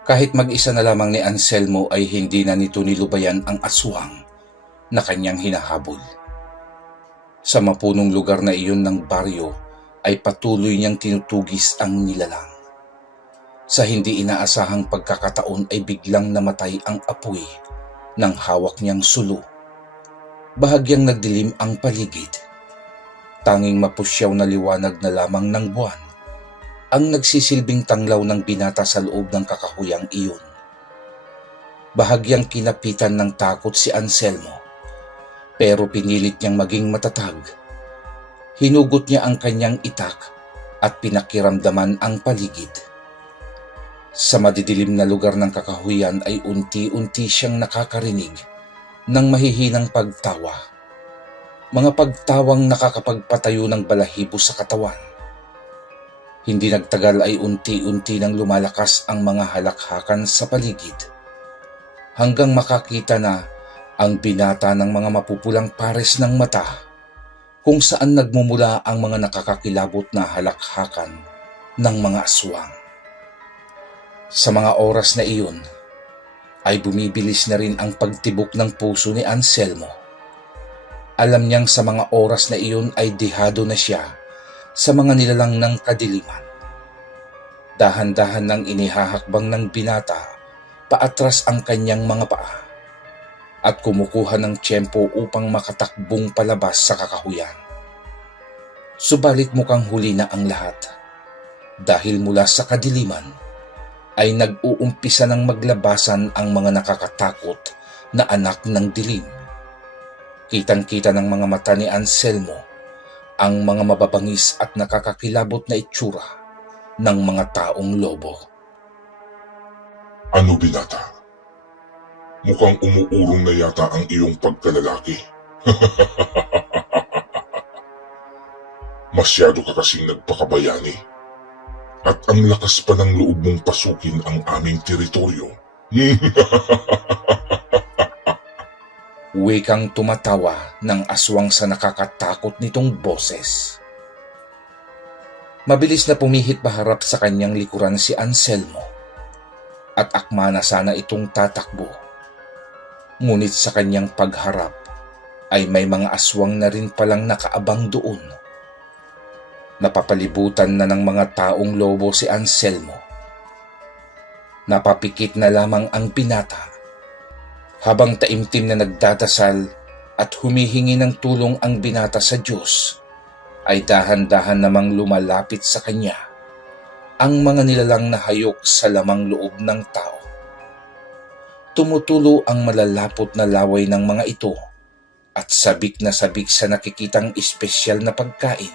Kahit mag-isa na lamang ni Anselmo ay hindi na nito nilubayan ang aswang na kanyang hinahabol. Sa mapunong lugar na iyon ng baryo ay patuloy niyang tinutugis ang nilalang. Sa hindi inaasahang pagkakataon ay biglang namatay ang apoy ng hawak niyang sulo. Bahagyang nagdilim ang paligid. Tanging mapusyaw na liwanag na lamang ng buwan ang nagsisilbing tanglaw ng binata sa loob ng kakahuyang iyon. Bahagyang kinapitan ng takot si Anselmo, pero pinilit niyang maging matatag. Hinugot niya ang kanyang itak at pinakiramdaman ang paligid. Sa madidilim na lugar ng kakahuyan ay unti-unti siyang nakakarinig ng mahihinang pagtawa. Mga pagtawang nakakapagpatayo ng balahibo sa katawan. Hindi nagtagal ay unti-unti nang lumalakas ang mga halakhakan sa paligid, hanggang makakita na ang binata ng mga mapupulang pares ng mata, kung saan nagmumula ang mga nakakakilabot na halakhakan ng mga aswang. Sa mga oras na iyon, ay bumibilis na rin ang pagtibok ng puso ni Anselmo. Alam niyang sa mga oras na iyon ay dihado na siya sa mga nilalang ng kadiliman. Dahan-dahan nang inihahakbang ng binata paatras ang kanyang mga paa at kumukuha ng tiyempo upang makatakbong palabas sa kakahuyan. Subalit mukhang huli na ang lahat, dahil mula sa kadiliman ay nag-uumpisa ng maglabasan ang mga nakakatakot na anak ng dilim. Kitang-kita ng mga mata ni Anselmo ang mga mababangis at nakakakilabot na itsura ng mga taong lobo. Ano, binata? Mukhang umuurong na yata ang iyong pagkalalaki. Masyado ka kasing nagpakabayani. At ang lakas pa ng loob mong pasukin ang aming teritoryo. Wikang tumatawa ng aswang sa nakakatakot nitong boses. Mabilis na pumihit paharap sa kanyang likuran si Anselmo at akma na sana itong tatakbo. Ngunit sa kanyang pagharap ay may mga aswang na rin palang nakaabang doon. Napapalibutan na ng mga taong lobo si Anselmo. Napapikit na lamang ang binata habang taimtim na nagdadasal at humihingi ng tulong ang binata sa Diyos, ay dahan-dahan namang lumalapit sa kanya ang mga nilalang na hayok sa lamang loob ng tao. Tumutulo ang malalapot na laway ng mga ito at sabik na sabik sa nakikitang espesyal na pagkain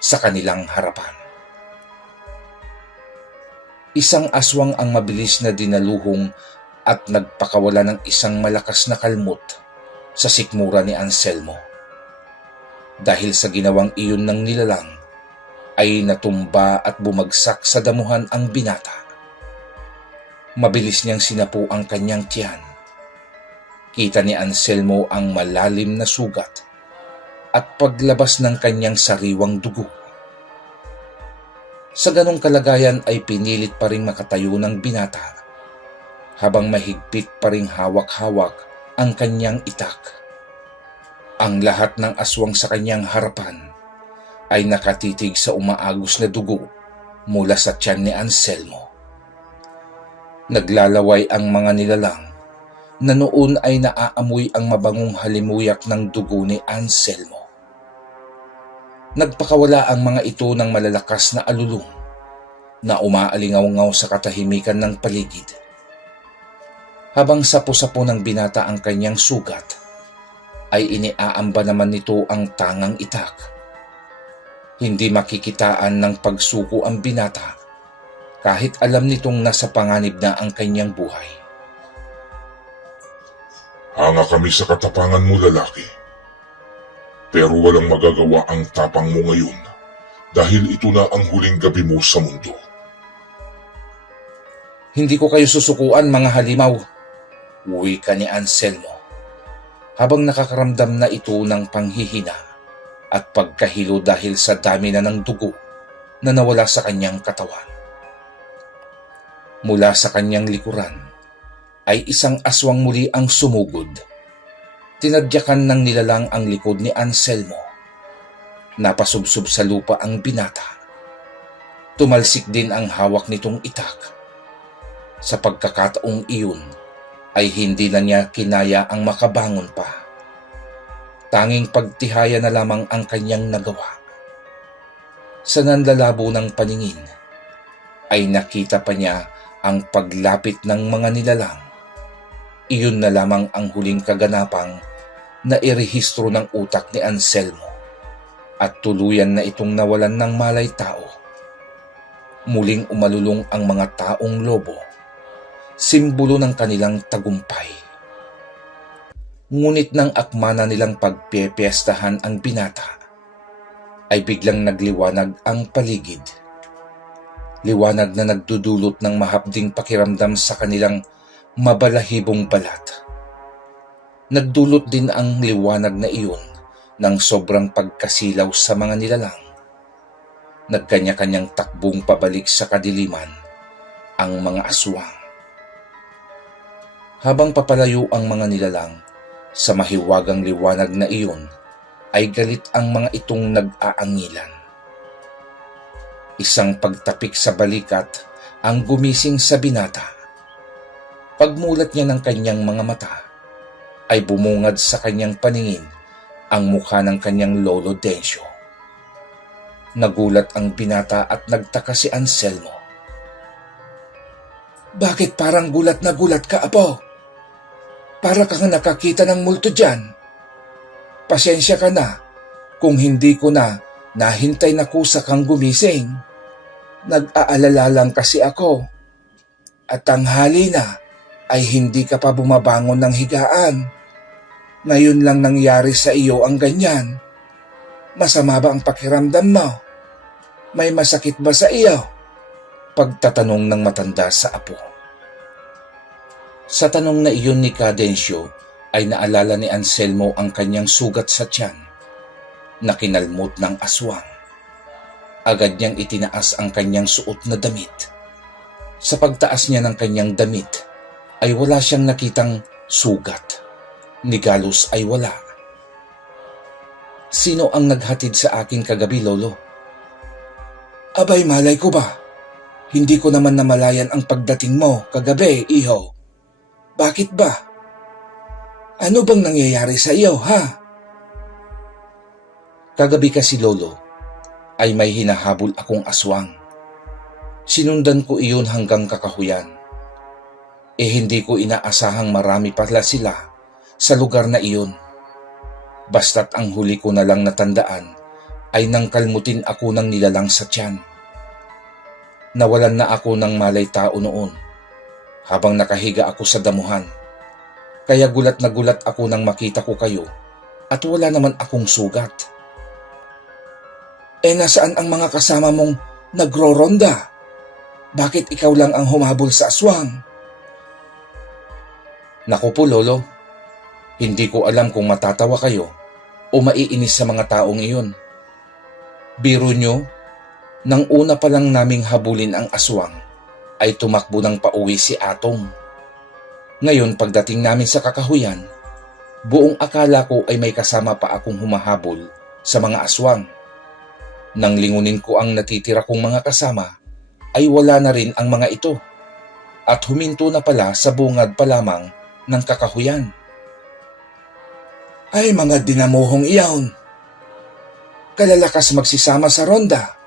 sa kanilang harapan. Isang aswang ang mabilis na dinaluhong at nagpakawala ng isang malakas na kalmot sa sikmura ni Anselmo. Dahil sa ginawang iyon ng nilalang, ay natumba at bumagsak sa damuhan ang binata. Mabilis niyang sinapu ang kanyang tiyan. Kita ni Anselmo ang malalim na sugat at paglabas ng kanyang sariwang dugo. Sa ganong kalagayan ay pinilit pa ring makatayo ng binata habang mahigpit pa ring hawak-hawak ang kanyang itak. Ang lahat ng aswang sa kanyang harapan ay nakatitig sa umaagos na dugo mula sa tiyan ni Anselmo. Naglalaway ang mga nilalang na noon ay naaamoy ang mabangong halimuyak ng dugo ni Anselmo. Nagpakawala ang mga ito ng malalakas na alulong na umaalingaw-ngaw sa katahimikan ng paligid. Habang sapo-sapo ng binata ang kanyang sugat, ay iniaamba naman nito ang tangang itak. Hindi makikitaan ng pagsuko ang binata kahit alam nitong nasa panganib na ang kanyang buhay. Hanga kami sa katapangan mo, lalaki. Pero walang magagawa ang tapang mo ngayon dahil ito na ang huling gabi mo sa mundo. Hindi ko kayo susukuan, mga halimaw, wika ni Anselmo, habang nakakaramdam na ito ng panghihina at pagkahilo dahil sa dami na ng dugo na nawala sa kanyang katawan. Mula sa kanyang likuran ay isang aswang muli ang sumugod. Tinadyakan ng nilalang ang likod ni Anselmo. Napasubsob sa lupa ang binata. Tumalsik din ang hawak nitong itak. Sa pagkakataong iyon ay hindi na niya kinaya ang makabangon pa. Tanging pagtihaya na lamang ang kanyang nagawa. Sa nanlalabo ng paningin ay nakita pa niya ang paglapit ng mga nilalang. Iyon na lamang ang huling kaganapang na irehistro ng utak ni Anselmo at tuluyan na itong nawalan ng malay tao. Muling umalulong ang mga taong lobo, simbolo ng kanilang tagumpay. Ngunit nang akmana nilang pagpiyestahan ang binata, ay biglang nagliwanag ang paligid. Liwanag na nagdudulot ng mahapding pakiramdam sa kanilang mabalahibong balat. Nagdulot din ang liwanag na iyon ng sobrang pagkasilaw sa mga nilalang. Nagkanya-kanyang takbong pabalik sa kadiliman ang mga aswang. Habang papalayo ang mga nilalang sa mahiwagang liwanag na iyon, ay galit ang mga itong nag-aangilan. Isang pagtapik sa balikat ang gumising sa binata. Pagmulat niya ng kanyang mga mata, ay bumungad sa kanyang paningin ang mukha ng kanyang lolo Dencio. Nagulat ang binata at nagtaka si Anselmo. "Bakit parang gulat na gulat ka, apo? Para kang nakakita ng multo dyan. Pasensya ka na kung hindi ko na nahintay na kusa kang gumising. Nag-aalala lang kasi ako. At tanghali na ay hindi ka pa bumabangon ng higaan. Ngayon lang nangyari sa iyo ang ganyan. Masama ba ang pakiramdam mo? May masakit ba sa iyo?" Pagtatanong ng matanda sa apo. Sa tanong na iyon ni Cadencio ay naalala ni Anselmo ang kanyang sugat sa tiyan na kinalmot ng aswang. Agad niyang itinaas ang kanyang suot na damit. Sa pagtaas niya ng kanyang damit ay wala siyang nakitang sugat. Ni galos ay wala. "Sino ang naghatid sa akin kagabi, lolo?" "Abay, malay ko ba? Hindi ko naman namalayan ang pagdating mo kagabi, iho. Bakit ba? Ano bang nangyayari sa iyo, ha?" "Kagabi kasi, lolo, ay may hinahabol akong aswang. Sinundan ko iyon hanggang kakahuyan. Hindi ko inaasahang marami pala sila sa lugar na iyon. Basta't ang huli ko na lang natandaan ay nang kalmutin ako ng nilalang sa tiyan. Nawalan na ako ng malay tao noon habang nakahiga ako sa damuhan. Kaya gulat na gulat ako nang makita ko kayo at wala naman akong sugat." "Nasaan ang mga kasama mong nagro-ronda? Bakit ikaw lang ang humabol sa aswang?" "Naku po, lolo. Hindi ko alam kung matatawa kayo o maiinis sa mga taong iyon. Biro nyo, nang una pa lang naming habulin ang aswang, ay tumakbo ng pauwi si Atong. Ngayon pagdating namin sa kakahuyan, buong akala ko ay may kasama pa akong humahabol sa mga aswang. Nang lingunin ko ang natitira kong mga kasama, ay wala na rin ang mga ito at huminto na pala sa bungad pa lamang ng kakahuyan." "Ay, mga dinamuhong iyon. Kalalakas magsisama sa ronda.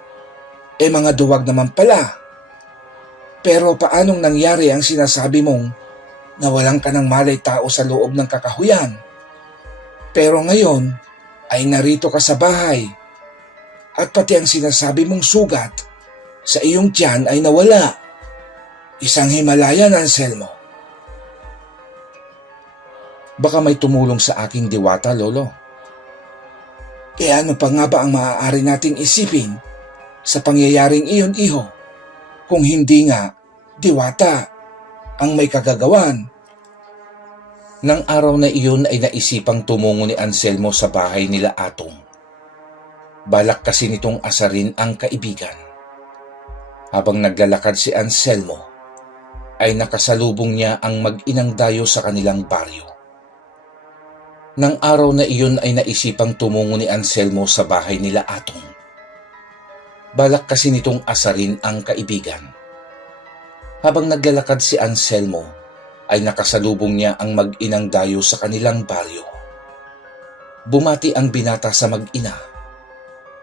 Mga duwag naman pala. Pero paanong nangyari ang sinasabi mong nawalan ka ng malay tao sa loob ng kakahuyan? Pero ngayon ay narito ka sa bahay at pati ang sinasabi mong sugat sa iyong tiyan ay nawala. Isang himalayan, Anselmo." "Baka may tumulong sa aking diwata, lolo." Ano pa nga ba ang maaari nating isipin sa pangyayaring iyon, iho? Kung hindi nga diwata ang may kagagawan." Nang araw na iyon ay naisipang tumungo ni Anselmo sa bahay nila Atong. Balak kasi nitong asarin ang kaibigan. Habang naglalakad si Anselmo, ay nakasalubong niya ang mag-inang dayo sa kanilang baryo. Nang araw na iyon ay naisipang tumungo ni Anselmo sa bahay nila Atong. Balak kasi nitong asarin ang kaibigan. Habang naglalakad si Anselmo, ay nakasalubong niya ang mag-inang dayo sa kanilang baryo. Bumati ang binata sa mag-ina,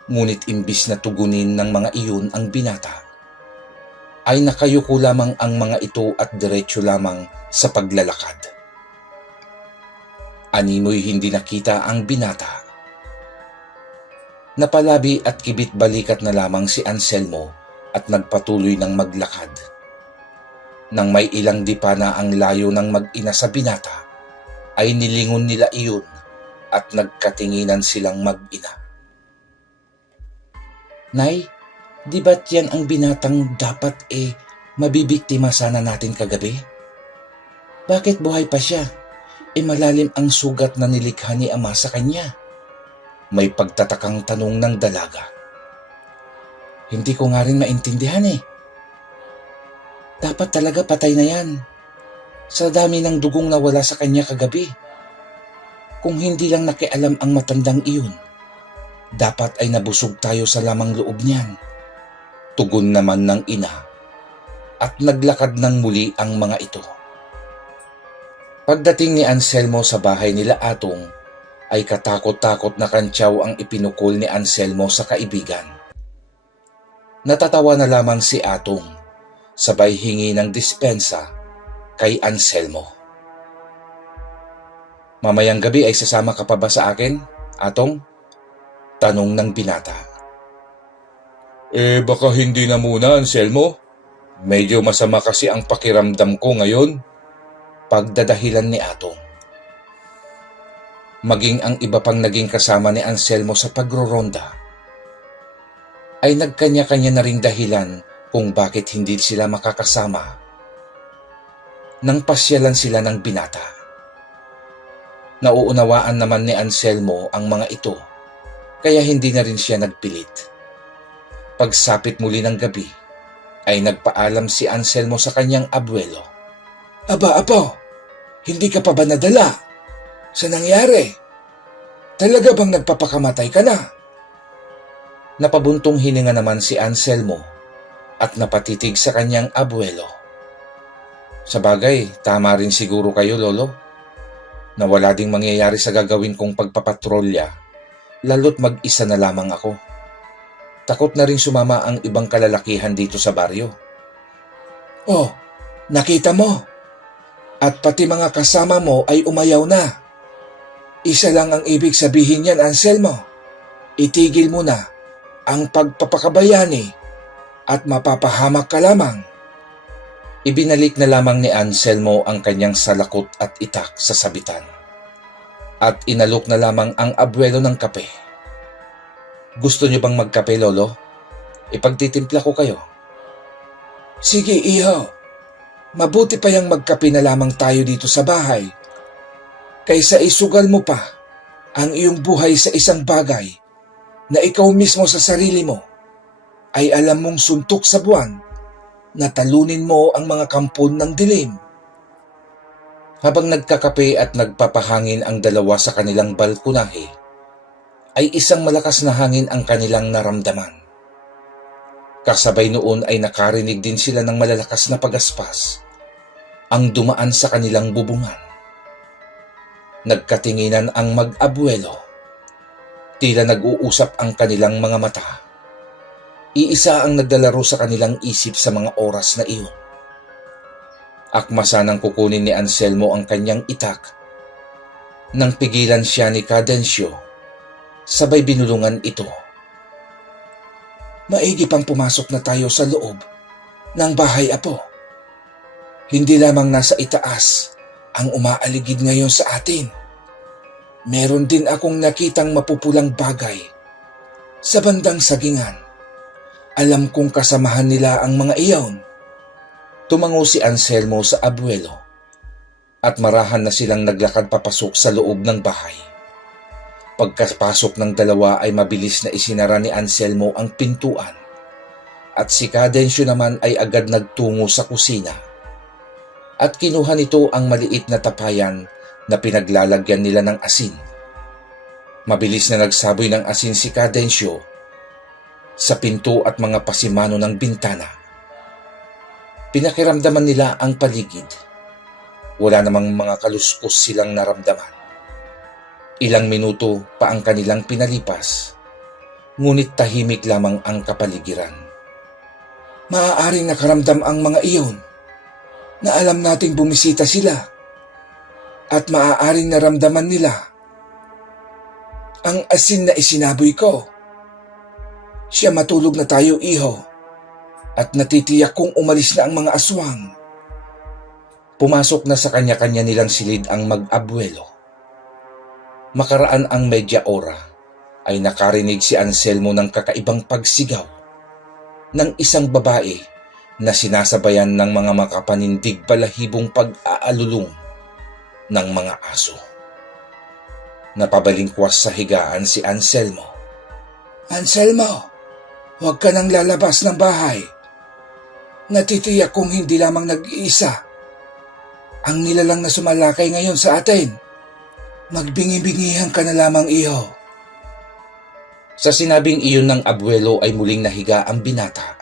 ngunit imbis na tugunin ng mga iyon ang binata, ay nakayuko lamang ang mga ito at diretso lamang sa paglalakad. Animoy hindi nakita ang binata. Napalabi at kibit balikat na lamang si Anselmo at nagpatuloy ng maglakad. Nang may ilang dipa na ang layo ng mag-ina sa binata, ay nilingon nila iyon at nagkatinginan silang mag-ina. Nay, di ba't yan ang binatang dapat mabibiktima sana natin kagabi? Bakit buhay pa siya? Malalim ang sugat na nilikha ni Ama sa kanya. May pagtatakang tanong ng dalaga. Hindi ko nga rin maintindihan Dapat talaga patay na yan. Sa dami ng dugong nawala sa kanya kagabi. Kung hindi lang nakialam ang matandang iyon, dapat ay nabusog tayo sa lamang loob niyan. Tugon naman ng ina at naglakad ng muli ang mga ito. Pagdating ni Anselmo sa bahay nila Atong, ay katakot-takot na kantsaw ang ipinukol ni Anselmo sa kaibigan. Natatawa na lamang si Atong, sabay hingi ng dispensa kay Anselmo. Mamayang gabi ay sasama ka pa ba sa akin, Atong? Tanong ng binata. Baka hindi na muna, Anselmo. Medyo masama kasi ang pakiramdam ko ngayon. Pagdadahilan ni Atong. Maging ang iba pang naging kasama ni Anselmo sa pagroronda, ay nagkanya-kanya na ring dahilan kung bakit hindi sila makakasama nang pasyalan sila ng binata. Nauunawaan naman ni Anselmo ang mga ito, kaya hindi na rin siya nagpilit. Pagsapit muli ng gabi, ay nagpaalam si Anselmo sa kanyang abuelo. Aba, apo, hindi ka pa ba nadala? Sa nangyari? Talaga bang nagpapakamatay ka na? Napabuntong hininga naman si Anselmo at napatitig sa kanyang abuelo. Sabagay, tama rin siguro kayo, Lolo. Na wala ding mangyayari sa gagawin kong pagpapatrolya, lalo't mag-isa na lamang ako. Takot na rin sumama ang ibang kalalakihan dito sa baryo. Oh, nakita mo? At pati mga kasama mo ay umayaw na. Isa lang ang ibig sabihin niyan, Anselmo. Itigil mo na ang pagpapakabayani at mapapahamak ka lamang. Ibinalik na lamang ni Anselmo ang kanyang salakot at itak sa sabitan. At inalok na lamang ang abuelo ng kape. Gusto niyo bang magkape, Lolo? Ipagtitimpla ko kayo. Sige, iho. Mabuti pa yang magkape na lamang tayo dito sa bahay, kaysa isugal mo pa ang iyong buhay sa isang bagay na ikaw mismo sa sarili mo ay alam mong suntok sa buwan na talunin mo ang mga kampon ng dilim. Habang nagkakape at nagpapahangin ang dalawa sa kanilang balkonahe, ay isang malakas na hangin ang kanilang naramdaman. Kasabay noon ay nakarinig din sila ng malalakas na pagaspas ang dumaan sa kanilang bubungan. Nagkatinginan ang mag-abuelo. Tila nag-uusap ang kanilang mga mata. Iisa ang naglalaro sa kanilang isip sa mga oras na iyon. Akma sanang kukunin ni Anselmo ang kanyang itak. Nang pigilan siya ni Cadencio, sabay binulungan ito. Maigi pang pumasok na tayo sa loob ng bahay, apo. Hindi lamang nasa itaas ang umaaligid ngayon sa atin. Meron din akong nakitang mapupulang bagay sa bandang sagingan. Alam kong kasamahan nila ang mga iyon. Tumango si Anselmo sa abuelo at marahan na silang naglakad papasok sa loob ng bahay. Pagkapasok ng dalawa ay mabilis na isinara ni Anselmo ang pintuan at si Cadencio naman ay agad nagtungo sa kusina at kinuha nito ang maliit na tapayan na pinaglalagyan nila ng asin. Mabilis na nagsaboy ng asin si Cadensyo sa pinto at mga pasimano ng bintana. Pinakiramdaman nila ang paligid. Wala namang mga kaluskos silang naramdaman. Ilang minuto pa ang kanilang pinalipas, ngunit tahimik lamang ang kapaligiran. Maaaring nakaramdam ang mga iyon na alam nating bumisita sila at maaaring naramdaman nila ang asin na isinaboy ko. Siya, matulog na tayo, iho, at natitiyak kong umalis na ang mga aswang. Pumasok na sa kanya-kanya nilang silid ang mag-abuelo. Makaraan ang medya ora ay nakarinig si Anselmo ng kakaibang pagsigaw ng isang babae na sinasabayan ng mga makapanindig balahibong pag-aalulong ng mga aso. Napabalingkwas sa higaan si Anselmo. Anselmo, huwag ka nang lalabas ng bahay. Natitiyak kong hindi lamang nag-iisa ang nilalang na sumalakay ngayon sa atin. Magbingi-bingihan ka na lamang, iho. Sa sinabing iyon ng abuelo ay muling nahiga ang binata.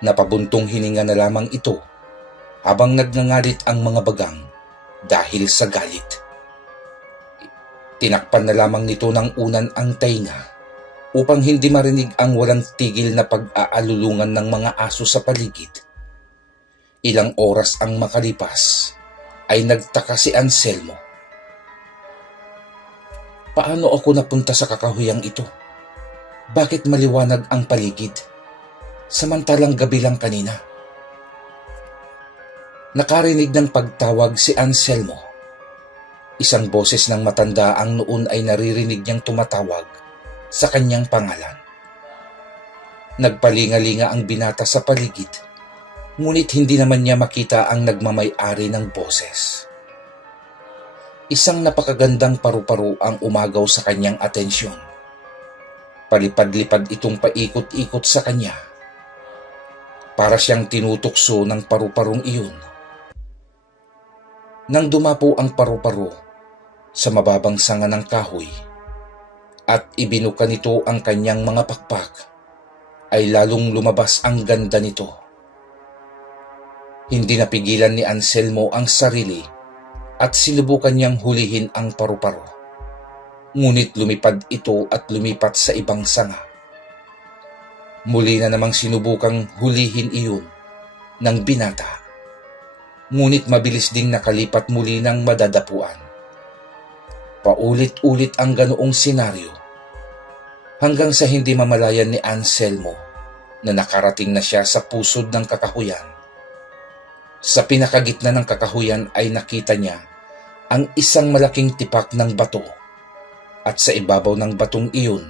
Napabuntong hininga na lamang ito habang nagngangalit ang mga bagang dahil sa galit. Tinakpan na lamang nito ng unan ang tainga upang hindi marinig ang walang tigil na pag-aalulungan ng mga aso sa paligid. Ilang oras ang makalipas ay nagtaka si Anselmo. Paano ako napunta sa kakahuyang ito? Bakit maliwanag ang paligid? Samantalang gabi lang kanina. Nakarinig ng pagtawag si Anselmo. Isang boses ng matanda ang noon ay naririnig niyang tumatawag sa kanyang pangalan. Nagpalingalinga ang binata sa paligid, ngunit hindi naman niya makita ang nagmamay-ari ng boses. Isang napakagandang paru-paro ang umagaw sa kanyang atensyon. Palipad-lipad itong paikot-ikot sa kanya. Para siyang tinutokso ng paru-parong iyon. Nang dumapo ang paru-paro sa mababang sanga ng kahoy at ibinuka nito ang kanyang mga pakpak, ay lalong lumabas ang ganda nito. Hindi napigilan ni Anselmo ang sarili at sinubukan niyang hulihin ang paru-paro. Ngunit lumipad ito at lumipat sa ibang sanga. Muli na namang sinubukang hulihin iyon ng binata. Ngunit mabilis ding nakalipat muli ng madadapuan. Paulit-ulit ang ganoong senaryo hanggang sa hindi mamalayan ni Anselmo na nakarating na siya sa pusod ng kakahuyan. Sa pinakagitna ng kakahuyan ay nakita niya ang isang malaking tipak ng bato at sa ibabaw ng batong iyon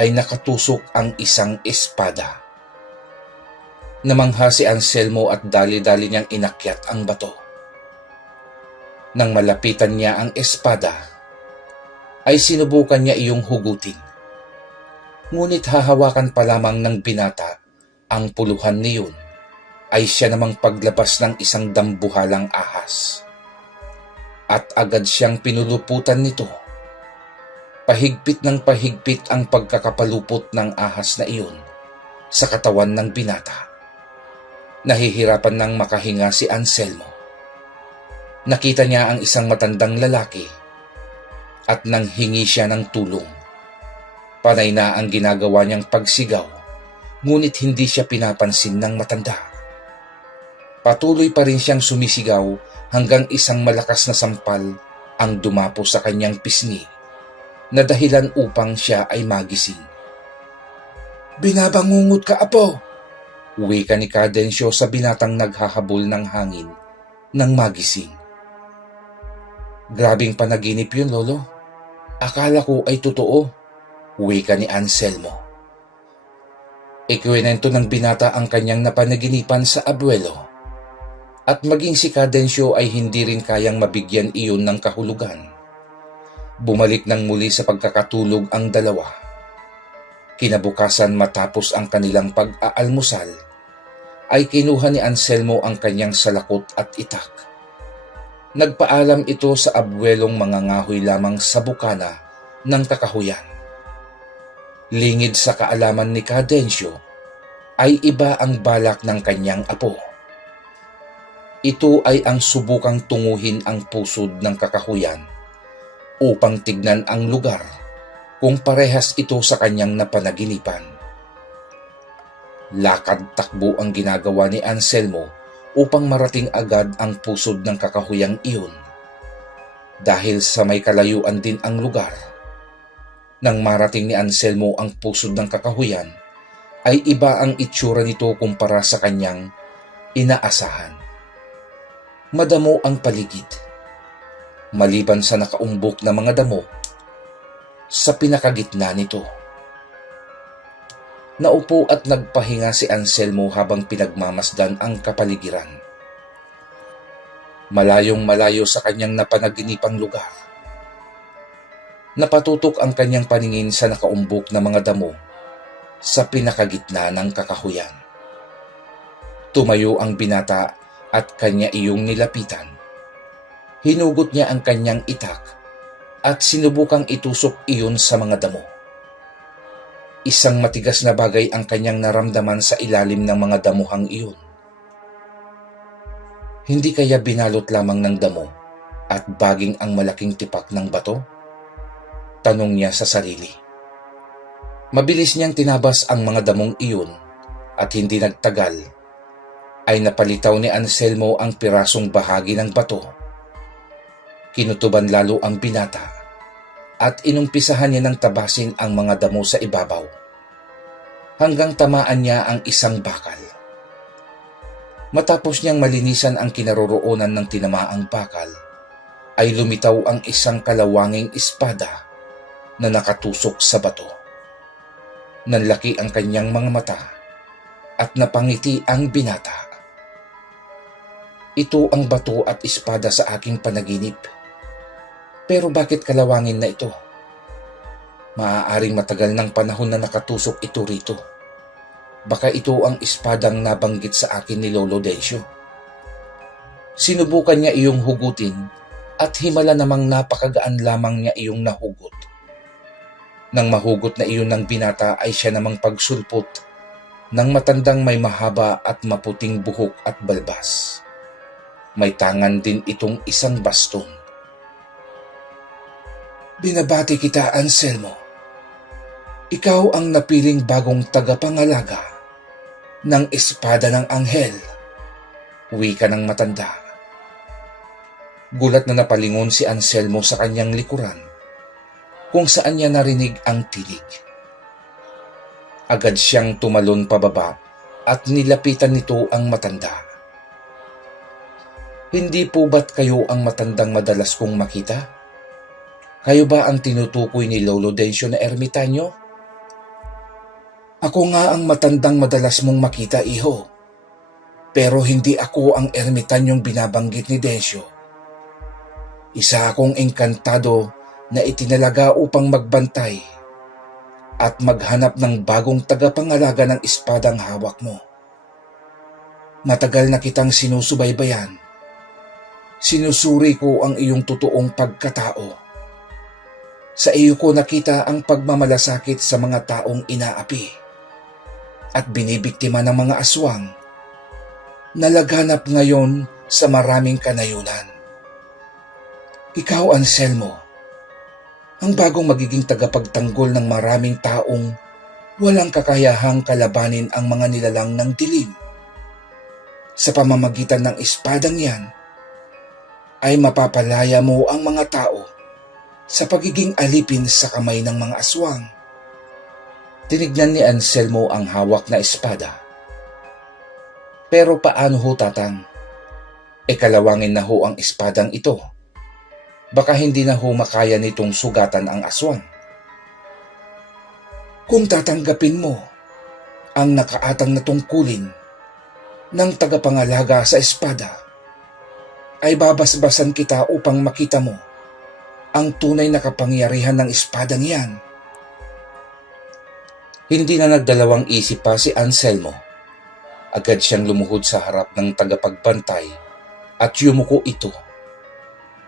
ay nakatusok ang isang espada. Namangha si Anselmo at dali-dali niyang inakyat ang bato. Nang malapitan niya ang espada, ay sinubukan niya iyong hugutin. Ngunit hahawakan pa lamang ng binata ang puluhan niyon, ay siya namang paglabas ng isang dambuhalang ahas. At agad siyang pinuluputan nito. Pahigpit ng pahigpit ang pagkakapalupot ng ahas na iyon sa katawan ng binata. Nahihirapan nang makahinga si Anselmo. Nakita niya ang isang matandang lalaki at nang hingi siya ng tulong. Panay na ang ginagawa niyang pagsigaw, ngunit hindi siya pinapansin ng matanda. Patuloy pa rin siyang sumisigaw hanggang isang malakas na sampal ang dumapo sa kanyang pisngi na dahilan upang siya ay magising. Binabangungot ka, apo! Wika ni Cadensyo sa binatang naghahabol ng hangin nang magising. Grabing panaginip yun, lolo. Akala ko ay totoo, wika ni Anselmo. Ikwinento ng binata ang kanyang napanaginipan sa abuelo. At maging si Cadensyo ay hindi rin kayang mabigyan iyon ng kahulugan. Bumalik nang muli sa pagkakatulog ang dalawa. Kinabukasan matapos ang kanilang pag-aalmusal, ay kinuha ni Anselmo ang kanyang salakot at itak. Nagpaalam ito sa abuelong mangangahoy lamang sa bukana ng kakahuyan. Lingid sa kaalaman ni Cadensio, ay iba ang balak ng kanyang apo. Ito ay ang subukang tunguhin ang pusod ng kakahuyan upang tignan ang lugar kung parehas ito sa kanyang napanaginipan. Lakad-takbo ang ginagawa ni Anselmo upang marating agad ang pusod ng kakahuyang iyon. Dahil sa may kalayuan din ang lugar, nang marating ni Anselmo ang pusod ng kakahuyan, ay iba ang itsura nito kumpara sa kanyang inaasahan. Madamo ang paligid. Maliban sa nakaumbok na mga damo, sa pinakagitna nito. Naupo at nagpahinga si Anselmo habang pinagmamasdan ang kapaligiran. Malayong malayo sa kanyang napanaginipang lugar. Napatutok ang kanyang paningin sa nakaumbok na mga damo sa pinakagitna ng kakahuyan. Tumayo ang binata at kanya iyong nilapitan. Hinugot niya ang kanyang itak at sinubukang itusok iyon sa mga damo. Isang matigas na bagay ang kanyang naramdaman sa ilalim ng mga damuhang iyon. Hindi kaya binalot lamang ng damo at baging ang malaking tipak ng bato? Tanong niya sa sarili. Mabilis niyang tinabas ang mga damong iyon at hindi nagtagal ay napalitaw ni Anselmo ang pirasong bahagi ng bato. Kinutuban lalo ang binata at inumpisahan niya ng tabasin ang mga damo sa ibabaw hanggang tamaan niya ang isang bakal. Matapos niyang malinisan ang kinaroroonan ng tinamaang bakal, ay lumitaw ang isang kalawanging espada na nakatusok sa bato. Nanlaki ang kanyang mga mata at napangiti ang binata. Ito ang bato at espada sa aking panaginip. Pero bakit kalawangin na ito? Maaaring matagal ng panahon na nakatusok ito rito. Baka ito ang espadang nabanggit sa akin ni Lolo Dencio. Sinubukan niya iyong hugutin at himala namang napakagaan lamang niya iyong nahugot. Nang mahugot na iyon ng binata ay siya namang pagsulpot ng matandang may mahaba at maputing buhok at balbas. May tangan din itong isang baston. Binabati kita, Anselmo. Ikaw ang napiling bagong tagapangalaga ng espada ng anghel. Wika ng matanda. Gulat na napalingon si Anselmo sa kanyang likuran kung saan niya narinig ang tinig. Agad siyang tumalon pababa at nilapitan nito ang matanda. Hindi po ba't kayo ang matandang madalas kong makita? Kayo ba ang tinutukoy ni Lolo Dencio na ermitanyo? Ako nga ang matandang madalas mong makita, iho. Pero hindi ako ang ermitanyong binabanggit ni Dencio. Isa akong engkantado na itinalaga upang magbantay at maghanap ng bagong tagapangalaga ng espadang hawak mo. Matagal na kitang sinusubaybayan. Sinusuri ko ang iyong totoong pagkatao. Sa iyo ko nakita ang pagmamalasakit sa mga taong inaapi at binibiktima ng mga aswang na laganap ngayon sa maraming kanayunan. Ikaw, Anselmo, ang bagong magiging tagapagtanggol ng maraming taong walang kakayahang kalabanin ang mga nilalang ng dilim. Sa pamamagitan ng espadang yan, ay mapapalaya mo ang mga tao sa pagiging alipin sa kamay ng mga aswang. Tinignan ni Anselmo ang hawak na espada. Pero paano ho, tatang? Kalawangin na ho ang espadang ito. Baka hindi na ho makaya nitong sugatan ang aswang. Kung tatanggapin mo ang nakaatang na tungkulin ng tagapangalaga sa espada, ay babasbasan kita upang makita mo ang tunay na kapangyarihan ng espadang yan. Hindi na nagdalawang isip pa si Anselmo. Agad siyang lumuhod sa harap ng tagapagbantay at yumuko ito.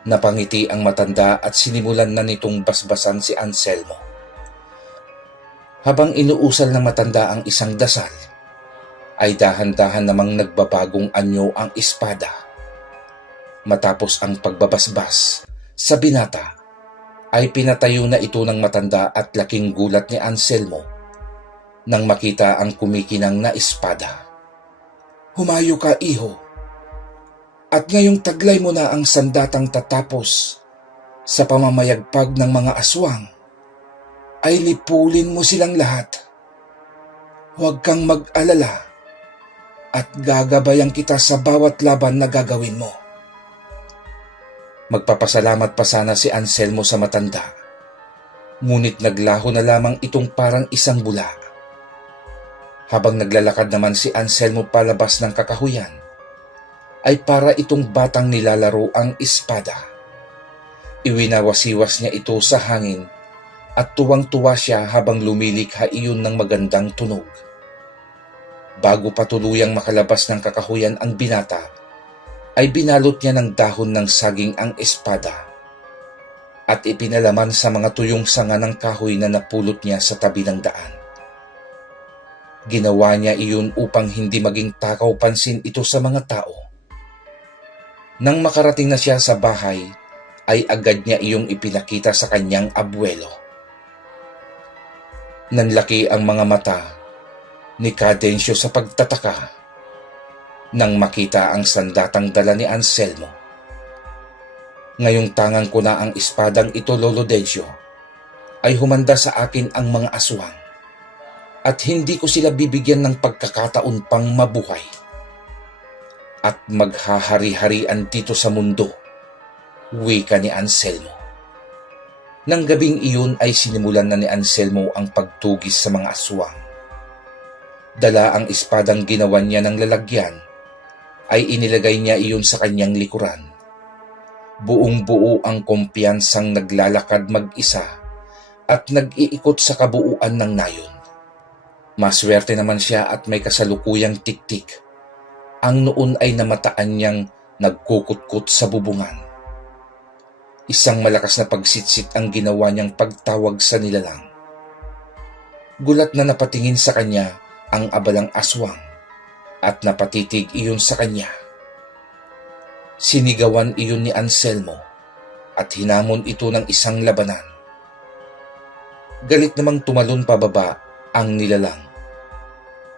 Napangiti ang matanda at sinimulan na nitong basbasan si Anselmo. Habang inuusal ng matanda ang isang dasal, ay dahan-dahan namang nagbabagong anyo ang espada. Matapos ang pagbabasbas sa binata, ay pinatayo na ito ng matanda at laking gulat ni Anselmo nang makita ang kumikinang na espada. "Humayo ka, iho, at ngayong taglay mo na ang sandatang tatapos sa pamamayagpag ng mga aswang, ay lipulin mo silang lahat. Huwag kang mag-alala at gagabayan kita sa bawat laban na gagawin mo." Magpapasalamat pa sana si Anselmo sa matanda, ngunit naglaho na lamang itong parang isang bula. Habang naglalakad naman si Anselmo palabas ng kakahuyan, ay para itong batang nilalaro ang espada. Iwinawasiwas niya ito sa hangin at tuwang-tuwa siya habang lumilikha iyon ng magandang tunog. Bago pa tuluyang makalabas ng kakahuyan ang binata, ay binalot niya ng dahon ng saging ang espada at ipinalaman sa mga tuyong sanga ng kahoy na napulot niya sa tabi ng daan. Ginawa niya iyon upang hindi maging takaw pansin ito sa mga tao. Nang makarating na siya sa bahay, ay agad niya iyong ipinakita sa kanyang abuelo. Nanlaki ang mga mata ni Cadencio sa pagtataka nang makita ang sandatang dala ni Anselmo. "Ngayong tangan ko na ang espadang ito, Lolo Dencio, ay humanda sa akin ang mga aswang at hindi ko sila bibigyan ng pagkakataon pang mabuhay at maghahari-harian dito sa mundo," wika ni Anselmo. Nang gabing iyon ay sinimulan na ni Anselmo ang pagtugis sa mga aswang. Dala ang espadang ginawan niya ng lalagyan, ay inilagay niya iyon sa kanyang likuran. Buong-buo ang kumpiyansang naglalakad mag-isa at nag-iikot sa kabuuan ng nayon. Maswerte naman siya at may kasalukuyang tiktik. Ang noon ay namataan niyang nagkukutkot sa bubungan. Isang malakas na pagsitsit ang ginawa niyang pagtawag sa nilalang. Gulat na napatingin sa kanya ang abalang aswang at napatitig iyon sa kanya. Sinigawan iyon ni Anselmo at hinamon ito ng isang labanan. Galit namang tumalon pababa ang nilalang.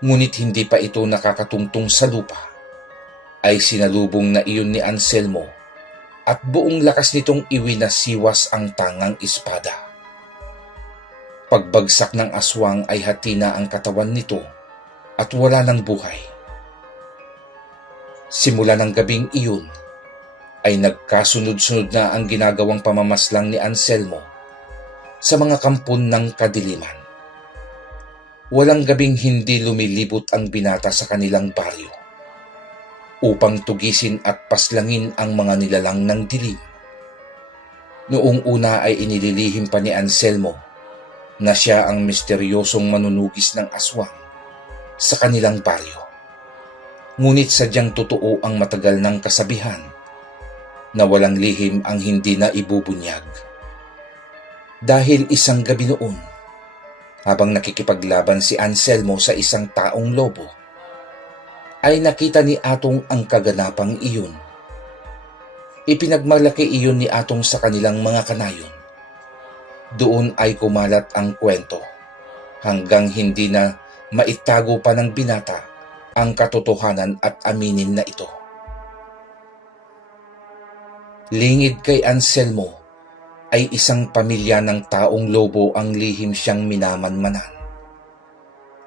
Ngunit hindi pa ito nakakatungtong sa lupa, ay sinalubong na iyon ni Anselmo at buong lakas nitong iwinasiwas ang tangang espada. Pagbagsak ng aswang ay hati na ang katawan nito at wala ng buhay. Simula ng gabing iyon, ay nagkasunod-sunod na ang ginagawang pamamaslang ni Anselmo sa mga kampon ng kadiliman. Walang gabing hindi lumilibot ang binata sa kanilang baryo upang tugisin at paslangin ang mga nilalang ng dilim. Noong una ay inililihim pa ni Anselmo na siya ang misteryosong manunugis ng aswang sa kanilang baryo. Ngunit sadyang totoo ang matagal ng kasabihan na walang lihim ang hindi na ibubunyag. Dahil isang gabi noon, habang nakikipaglaban si Anselmo sa isang taong lobo, ay nakita ni Atong ang kaganapang iyon. Ipinagmalaki iyon ni Atong sa kanilang mga kanayon. Doon ay kumalat ang kwento hanggang hindi na maitago pa ng binata ang katotohanan at aminin na ito. Lingid kay Anselmo ay isang pamilya ng taong lobo ang lihim siyang minamanmanan.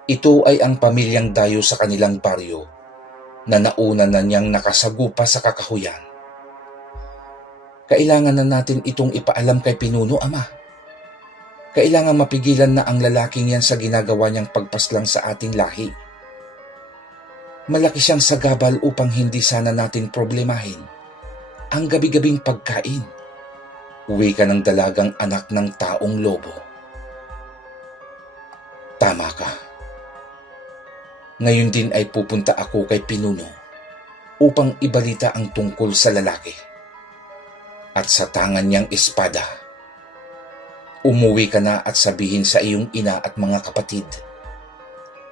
Ito ay ang pamilyang dayo sa kanilang baryo na nauna na niyang nakasagupa sa kakahuyan. Kailangan na natin itong ipaalam kay Pinuno, Ama. Kailangan mapigilan na ang lalaking yan sa ginagawa niyang pagpaslang sa ating lahi. Malaki siyang sagabal upang hindi sana natin problemahin ang gabi-gabing pagkain. Wika ng dalagang anak ng taong lobo. Tama ka. Ngayon din ay pupunta ako kay Pinuno upang ibalita ang tungkol sa lalaki. At sa tangan niyang espada, umuwi ka na at sabihin sa iyong ina at mga kapatid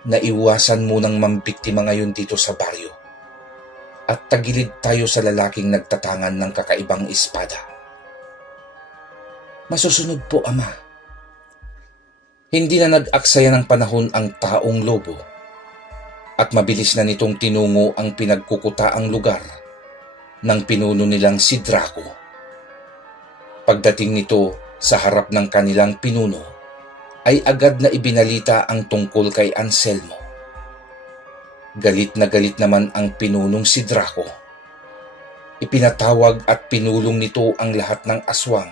na iwasan munang mambiktima ngayon dito sa baryo at tagilid tayo sa lalaking nagtatangan ng kakaibang espada. Masusunod po, Ama. Hindi na nag-aksaya ng panahon ang taong lobo at mabilis na nitong tinungo ang pinagkukutaang lugar ng pinuno nilang si Draco. Pagdating nito sa harap ng kanilang pinuno, ay agad na ibinalita ang tungkol kay Anselmo. Galit na galit naman ang pinunong si Draco. Ipinatawag at pinulong nito ang lahat ng aswang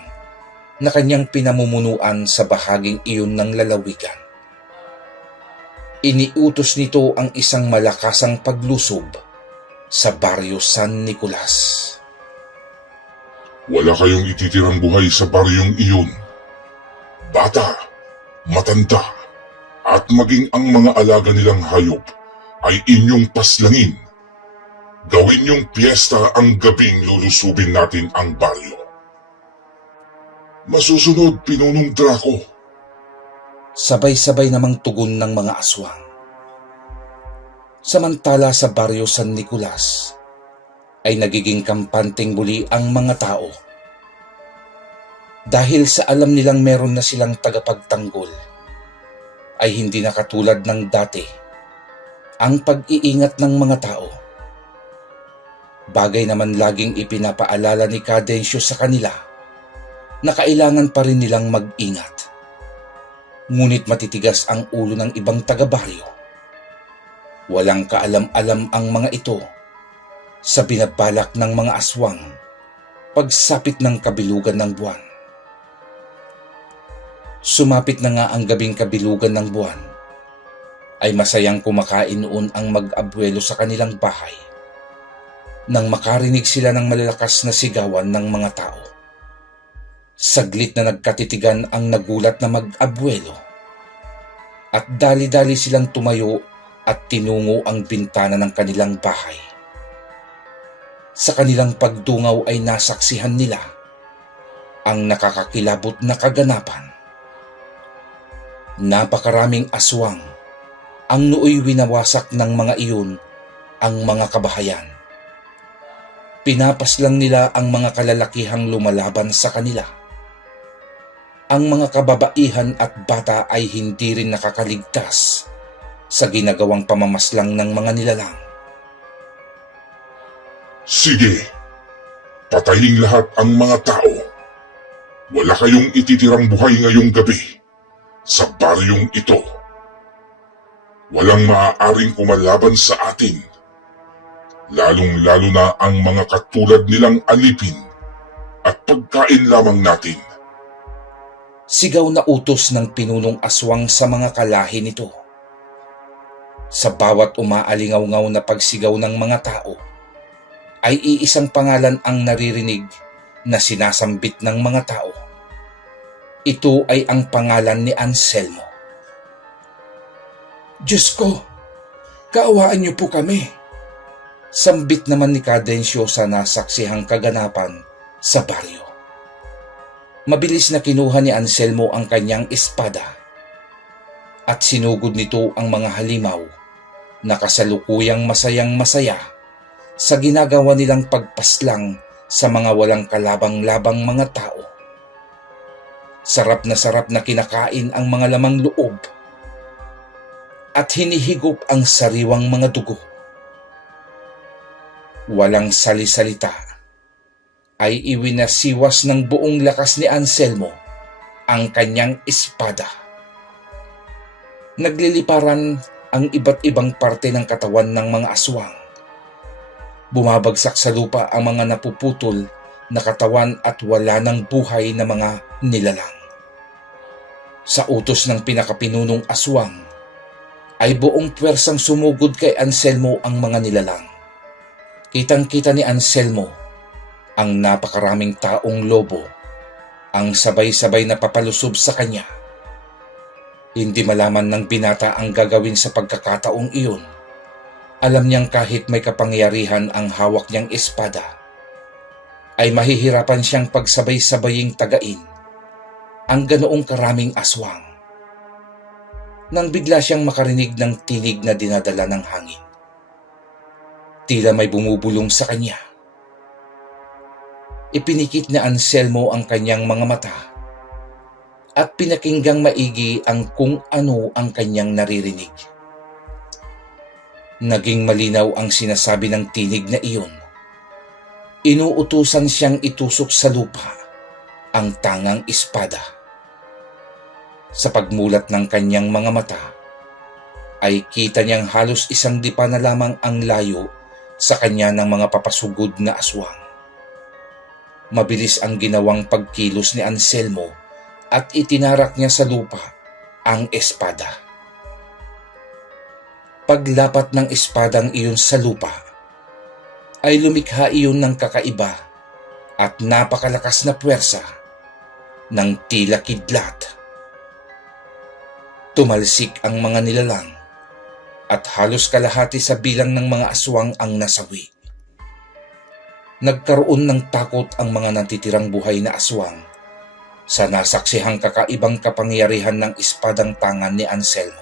na kanyang pinamumunuan sa bahaging iyon ng lalawigan. Iniutos nito ang isang malakasang paglusob sa baryo San Nicolas. Wala kayong ititirang buhay sa baryong iyon. Bata, matanda, at maging ang mga alaga nilang hayop ay inyong paslangin. Gawin niyong piyesta ang gabing lulusubin natin ang baryo. Masusunod, Pinunong Draco. Sabay-sabay namang tugon ng mga aswang. Samantala sa baryo San Nicolas, ay nagiging kampanteng muli ang mga tao. Dahil sa alam nilang meron na silang tagapagtanggol, ay hindi na katulad ng dati ang pag-iingat ng mga tao. Bagay naman laging ipinapaalala ni Cadencio sa kanila na kailangan pa rin nilang mag-ingat. Ngunit matitigas ang ulo ng ibang taga-baryo. Walang kaalam-alam ang mga ito sa binabalak ng mga aswang pagsapit ng kabilugan ng buwan. Sumapit na nga ang gabing kabilugan ng buwan, ay masayang kumakain noon ang mag-abuelo sa kanilang bahay nang makarinig sila ng malalakas na sigawan ng mga tao. Saglit na nagkatitigan ang nagulat na mag-abuelo at dali-dali silang tumayo at tinungo ang bintana ng kanilang bahay. Sa kanilang pagdungaw ay nasaksihan nila ang nakakakilabot na kaganapan. Napakaraming aswang ang nooy winawasak ng mga iyon ang mga kabahayan. Pinapaslang nila ang mga kalalakihang lumalaban sa kanila. Ang mga kababaihan at bata ay hindi rin nakakaligtas sa ginagawang pamamaslang ng mga nilalang. Sige, patayin lahat ang mga tao. Wala kayong ititirang buhay ngayong gabi sa baryong ito. Walang maaaring kumalaban sa atin, lalong-lalo na ang mga katulad nilang alipin at pagkain lamang natin. Sigaw na utos ng pinunong aswang sa mga kalahi nito. Sa bawat umaalingaw-ngaw na pagsigaw ng mga tao, ay iisang pangalan ang naririnig na sinasambit ng mga tao. Ito ay ang pangalan ni Anselmo. Diyos ko, kaawaan niyo po kami. Sambit naman ni Cadencio sa nasaksihang kaganapan sa baryo. Mabilis na kinuha ni Anselmo ang kanyang espada at sinugod nito ang mga halimaw na kasalukuyang masayang-masaya sa ginagawa nilang pagpaslang sa mga walang kalabang-labang mga tao. Sarap na kinakain ang mga lamang loob at hinihigop ang sariwang mga dugo. Walang salisalita ay iwinasiwas ng buong lakas ni Anselmo ang kanyang espada. Nagliliparan ang iba't ibang parte ng katawan ng mga aswang. Bumabagsak sa lupa ang mga napuputol na katawan at wala ng buhay na mga nilalang. Sa utos ng pinakapinunong aswang, ay buong puwersang sumugod kay Anselmo ang mga nilalang. Kitang-kita ni Anselmo ang napakaraming taong lobo ang sabay-sabay na papalusob sa kanya. Hindi malaman ng binata ang gagawin sa pagkakataong iyon, Alam niyang kahit may kapangyarihan ang hawak niyang espada, ay mahihirapan siyang pagsabay-sabaying tagain ang ganoong karaming aswang. Nang bigla siyang makarinig ng tinig na dinadala ng hangin. Tila may bumubulong sa kanya. Ipinikit ni Anselmo ang kanyang mga mata at pinakinggang maigi ang kung ano ang kanyang naririnig. Naging malinaw ang sinasabi ng tinig na iyon. Inuutusan siyang itusok sa lupa ang tangang espada. Sa pagmulat ng kanyang mga mata, ay kita niyang halos isang dipa na lamang ang layo sa kanya ng mga papasugod na aswang. Mabilis ang ginawang pagkilos ni Anselmo at itinarak niya sa lupa ang espada. Paglapat ng espadang iyon sa lupa, ay lumikha iyon ng kakaiba at napakalakas na puwersa ng tila kidlat. Tumalsik ang mga nilalang at halos kalahati sa bilang ng mga aswang ang nasawi. Nagkaroon ng takot ang mga natitirang buhay na aswang sa nasaksihang kakaibang kapangyarihan ng espadang tangan ni Anselmo.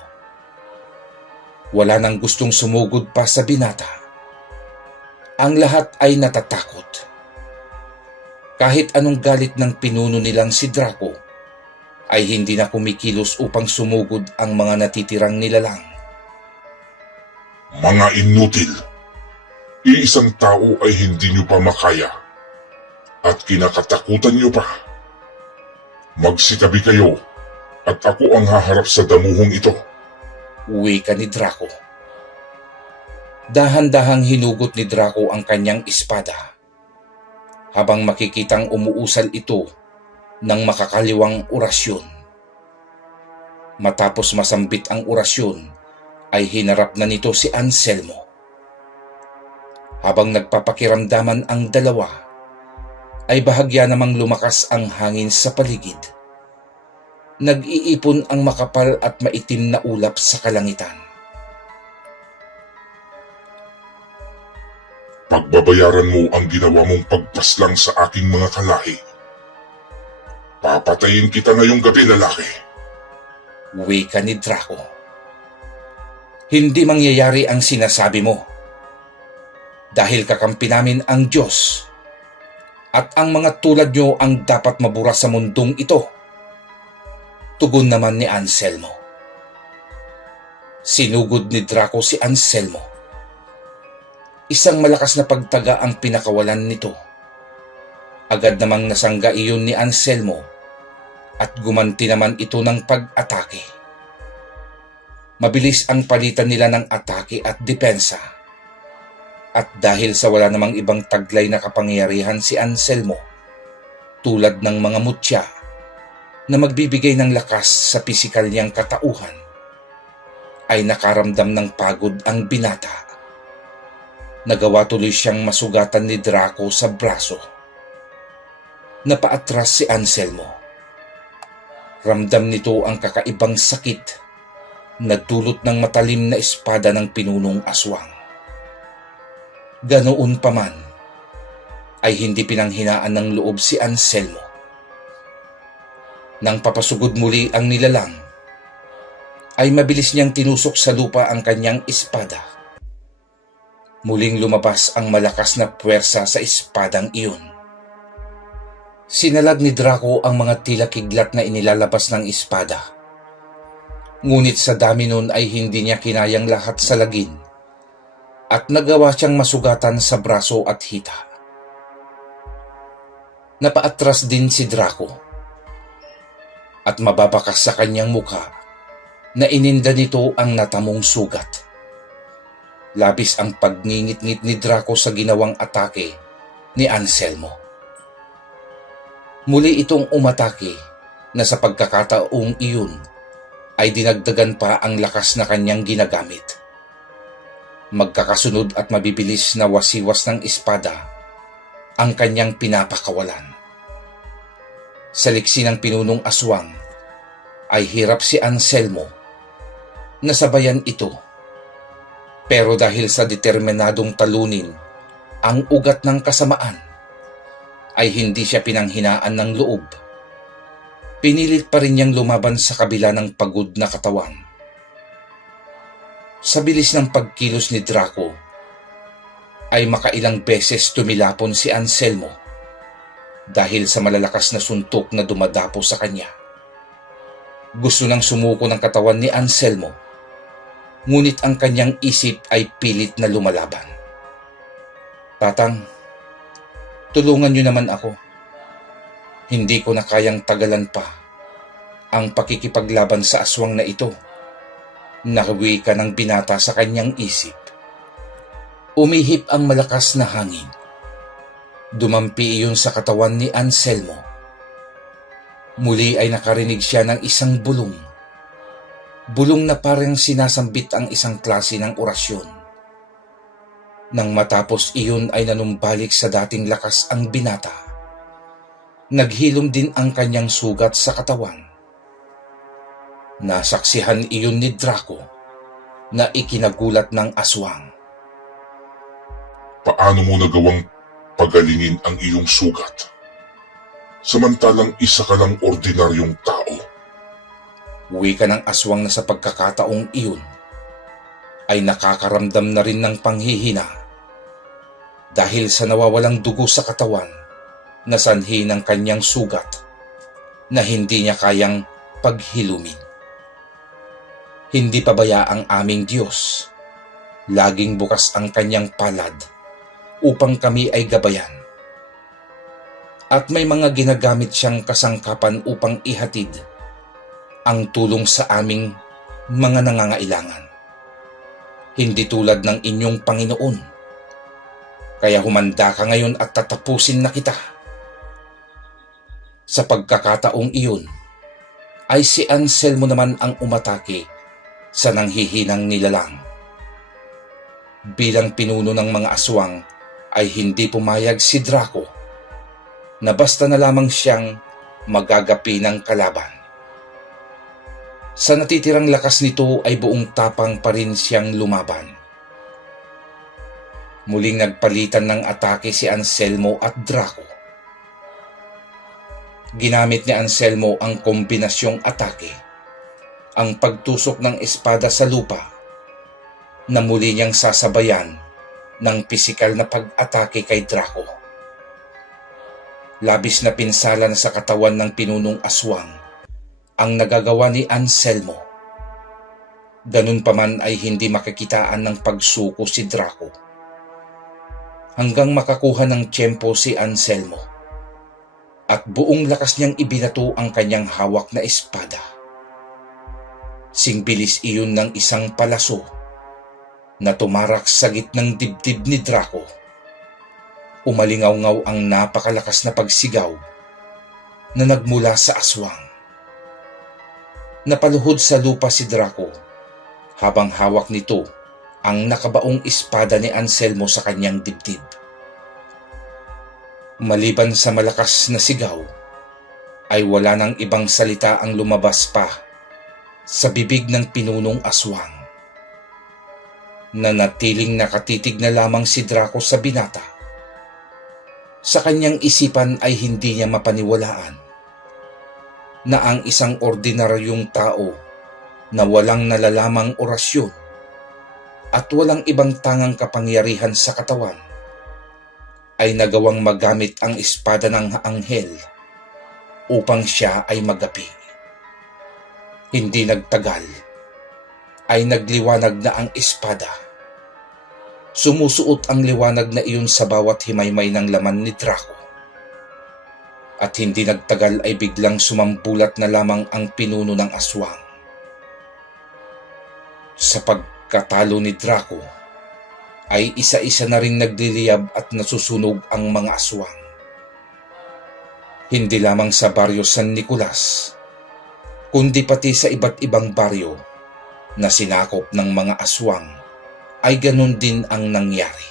Wala nang gustong sumugod pa sa binata. Ang lahat ay natatakot. Kahit anong galit ng pinuno nilang si Draco, ay hindi na kumikilos upang sumugod ang mga natitirang nilalang. Mga inutil, iisang tao ay hindi nyo pa makaya at kinakatakutan nyo pa. Magsitabi kayo at ako ang haharap sa damuhong ito. Wika ni Draco. Dahan-dahang hinugot ni Draco ang kanyang espada, habang makikitang umuusal ito ng makakaliwang orasyon. Matapos masambit ang orasyon, ay hinarap na nito si Anselmo. Habang nagpapakiramdaman ang dalawa, ay bahagya namang lumakas ang hangin sa paligid. Nag-iipon ang makapal at maitim na ulap sa kalangitan. Pagbabayaran mo ang ginawa mong pagpaslang sa aking mga kalahi. Papatayin kita ngayong gabi, lalaki. Wika ni Draco. Hindi mangyayari ang sinasabi mo. Dahil kakampi namin ang Diyos. At ang mga tulad nyo ang dapat mabura sa mundong ito. Tugon naman ni Anselmo. Sinugod ni Draco si Anselmo. Isang malakas na pagtaga ang pinakawalan nito. Agad namang nasangga iyon ni Anselmo at gumanti naman ito ng pag-atake. Mabilis ang palitan nila ng atake at depensa. At dahil sa wala namang ibang taglay na kapangyarihan si Anselmo, tulad ng mga mutya na magbibigay ng lakas sa pisikal niyang katauhan, ay nakaramdam ng pagod ang binata. Nagawa tuloy siyang masugatan ni Draco sa braso. Napaatras si Anselmo. Ramdam nito ang kakaibang sakit na dulot ng matalim na espada ng pinunong aswang. Ganoon pa man, ay hindi pinanghinaan ng loob si Anselmo. Nang papasugod muli ang nilalang, ay mabilis niyang tinusok sa lupa ang kanyang espada. Muling lumabas ang malakas na puwersa sa espadang iyon. Sinalag ni Draco ang mga tila kidlat na inilalabas ng espada. Ngunit sa dami nun ay hindi niya kinayang lahat sa lagin at nagawa siyang masugatan sa braso at hita. Napaatras din si Draco at mababakas sa kanyang mukha na ininda nito ang natamong sugat. Labis ang pagngingit-ngit ni Draco sa ginawang atake ni Anselmo. Muli itong umatake na sa pagkakataong iyon ay dinagdagan pa ang lakas na kanyang ginagamit. Magkakasunod at mabibilis na wasiwas ng espada ang kanyang pinapakawalan. Sa liksi ng pinunong aswang ay hirap si Anselmo na sabayan ito. Pero dahil sa determinadong talunin ang ugat ng kasamaan, ay hindi siya pinanghinaan ng loob. Pinilit pa rin niyang lumaban sa kabila ng pagod na katawan. Sa bilis ng pagkilos ni Draco, ay makailang beses tumilapon si Anselmo dahil sa malalakas na suntok na dumadapo sa kanya. Gusto nang sumuko ng katawan ni Anselmo, ngunit ang kanyang isip ay pilit na lumalaban. "Tatang, tulungan niyo naman ako. Hindi ko na kayang tagalan pa ang pakikipaglaban sa aswang na ito." Nahawi ka ng binata sa kanyang isip. Umihip ang malakas na hangin. Dumampi iyon sa katawan ni Anselmo. Muli ay nakarinig siya ng isang bulong. Bulong na parang sinasambit ang isang klase ng orasyon. Nang matapos iyon ay nanumbalik sa dating lakas ang binata. Naghilom din ang kanyang sugat sa katawan. Nasaksihan iyon ni Draco na ikinagulat ng aswang. Paano mo nagawang pagalingin ang iyong sugat? Samantalang isa ka lang ordinaryong tao. Wika ng aswang na sa pagkakataong iyon ay nakakaramdam na rin ng panghihina dahil sa nawawalang dugo sa katawan na sanhi ng kanyang sugat na hindi niya kayang paghilumin. Hindi pabaya ang aming Diyos. Laging bukas ang kanyang palad upang kami ay gabayan. At may mga ginagamit siyang kasangkapan upang ihatid ang tulong sa aming mga nangangailangan. Hindi tulad ng inyong Panginoon. Kaya humanda ka ngayon at tatapusin na kita. Sa pagkakataong iyon, ay si Anselmo naman ang umatake sa nanghihinang nilalang. Bilang pinuno ng mga aswang ay hindi pumayag si Draco na basta na lamang siyang magagapi ng kalaban. Sa natitirang lakas nito ay buong tapang pa rin siyang lumaban. Muling nagpalitan ng atake si Anselmo at Draco. Ginamit ni Anselmo ang kombinasyong atake, ang pagtusok ng espada sa lupa na muli niyang sasabayan ng pisikal na pag-atake kay Draco. Labis na pinsala na sa katawan ng pinunong aswang ang nagagawa ni Anselmo. Ganun pa man ay hindi makikitaan ng pagsuko si Draco. Hanggang makakuha ng tiyempo si Anselmo at buong lakas niyang ibinato ang kanyang hawak na espada. Singbilis iyon ng isang palaso na tumarak sa gitnang dibdib ni Draco. Umalingaw-ngaw ang napakalakas na pagsigaw na nagmula sa aswang. Napaluhod sa lupa si Draco habang hawak nito ang nakabaong espada ni Anselmo sa kanyang dibdib. Maliban sa malakas na sigaw, ay wala nang ibang salita ang lumabas pa sa bibig ng pinunong aswang. Nanatiling nakatitig na lamang si Draco sa binata. Sa kanyang isipan ay hindi niya mapaniwalaan na ang isang ordinaryong tao na walang nalalamang orasyon at walang ibang tangang kapangyarihan sa katawan ay nagawang magamit ang espada ng anghel upang siya ay magapi. Hindi nagtagal ay nagliwanag na ang espada. Sumusuot ang liwanag na iyon sa bawat himaymay ng laman ni Draco. At hindi nagtagal ay biglang sumambulat na lamang ang pinuno ng aswang. Sa pagkatalo ni Draco, ay isa-isa na ring nagliliyab at nasusunog ang mga aswang. Hindi lamang sa baryo San Nicolas, kundi pati sa iba't ibang baryo na sinakop ng mga aswang ay ganun din ang nangyari.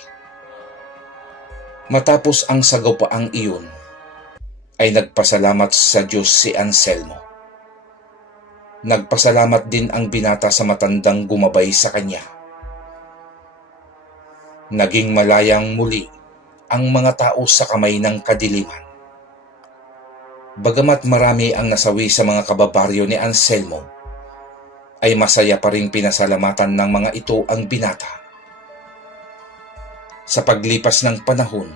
Matapos ang sagawpaang iyon, ay nagpasalamat sa Diyos si Anselmo. Nagpasalamat din ang binata sa matandang gumabay sa kanya. Naging malayang muli ang mga tao sa kamay ng kadiliman. Bagamat marami ang nasawi sa mga kababaryo ni Anselmo, ay masaya pa ring pinasalamatan ng mga ito ang binata. Sa paglipas ng panahon,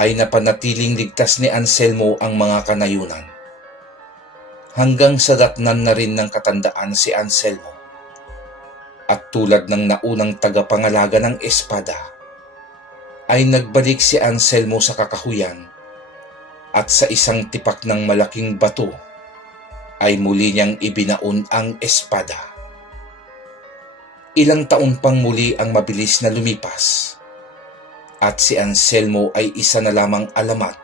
ay napanatiling ligtas ni Anselmo ang mga kanayunan. Hanggang sa datnan na rin ng katandaan si Anselmo. At tulad ng naunang tagapangalaga ng espada, ay nagbalik si Anselmo sa kakahuyan at sa isang tipak ng malaking bato ay muli niyang ibinaon ang espada. Ilang taon pang muli ang mabilis na lumipas at si Anselmo ay isa na lamang alamat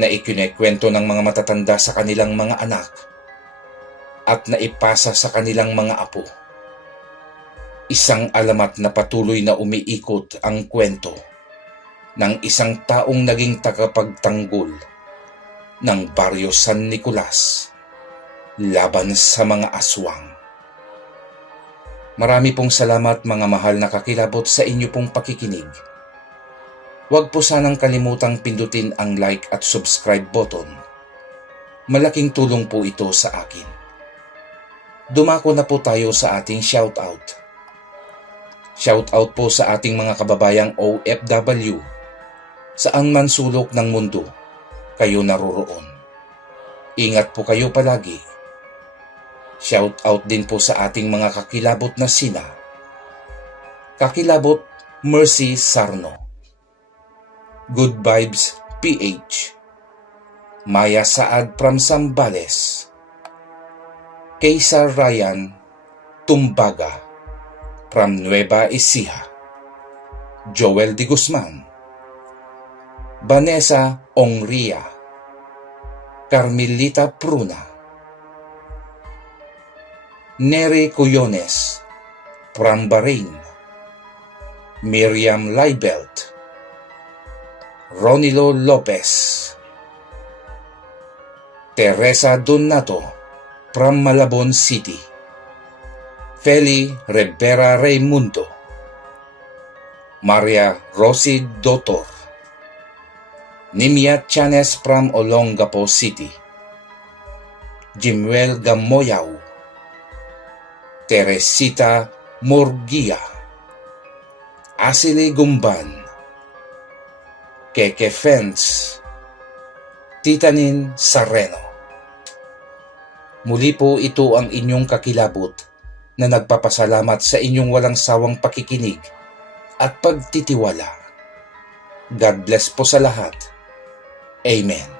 na ikinekwento ng mga matatanda sa kanilang mga anak at naipasa sa kanilang mga apo. Isang alamat na patuloy na umiikot ang kwento ng isang taong naging tagapagtanggol ng Baryo San Nicolas laban sa mga aswang. Marami pong salamat mga mahal na kakilabot sa inyo pong pakikinig. Huwag po sanang kalimutang pindutin ang like at subscribe button. Malaking tulong po ito sa akin. Dumako na po tayo sa ating shoutout. Shoutout po sa ating mga kababayang OFW saan man sulok ng mundo kayo naroroon. Ingat po kayo palagi. Shoutout din po sa ating mga kakilabot na sina Kakilabot Mercy Sarno, Good Vibes PH, Maya Saad from Zambales, Kaysar Ryan Tumbaga from Nueva Ecija, Joel de Guzman, Vanessa Ongria, Carmelita Pruna, Nere Cuyones from Bahrain, Miriam Leibelt, Ronilo Lopez, Teresa Donato from Malabon City, Feli Rivera Raimundo, Maria Rosie Dotor, Nimia Chanes from Olongapo City, Jimuel Gamoyao, Teresita Murgia, Asili Gumban, Keke Fence, Titanin Sareno. Muli po ito ang inyong kakilabot na nagpapasalamat sa inyong walang sawang pakikinig at pagtitiwala. God bless po sa lahat. Amen.